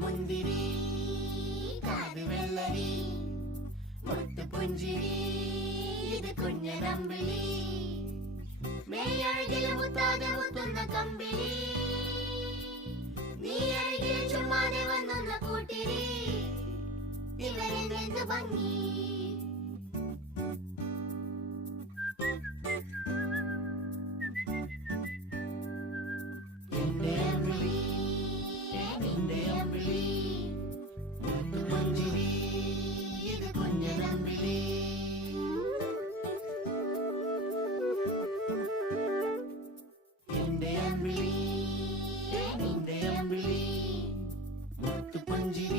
മുന്തിരി കാത് വെള്ളരി മുത്ത് പുഞ്ചിരി ഇത് കുഞ്ഞനമ്പിളി മേയഴകില് മുത്താതെ മുത്തുന്ന കമ്പിളി നീ അഴകിൽ ചുമ്മാതെ വന്നൊന്ന കൂട്ടിരി ഇവരെന്ത് ഭംഗി എന്റെ അമ്പിളി നിന്റെ അമ്പിളി മുത്ത് പുഞ്ചിരി ഇത് കുഞ്ഞനമ്പിളി എന്റെ അമ്പിളി നിന്റെ അമ്പിളി മുത്ത് പുഞ്ചിരി